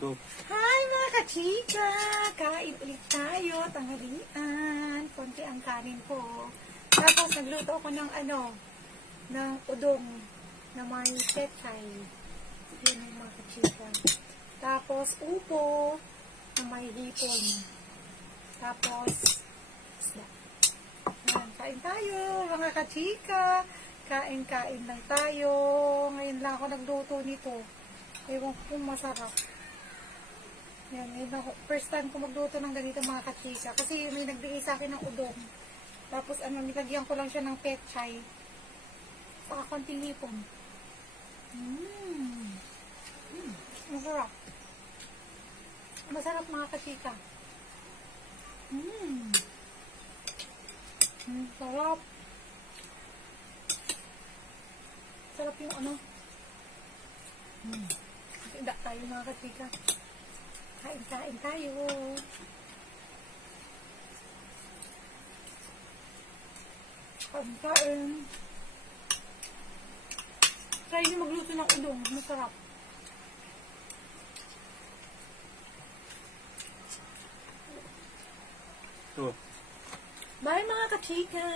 Go. Hi mga kachika! Kain ulit tayo, tanghalian. Konti ang kanin ko. Tapos nagluto ako ng ng udong na may pechay. Yun yung mga kachika. Tapos upo na may hipon. Tapos isda. Yan, kain tayo mga kachika. Kain-kain lang tayo. Ngayon lang ako nagluto nito. Ewan ko kung masarap. Yan, first time ko magluto ng ganito mga kachika. Kasi may nagbigay sa akin ng udong. Tapos nilagyan ko lang siya ng pechay. Saka konting hipon. Masarap. Masarap mga kachika. Sarap. Sarap yung Tidak tayo mga kachika. Kain-kain tayo. Kain-kain. Try nyo magluto ng udong. Masarap. Go. Bye mga kachika!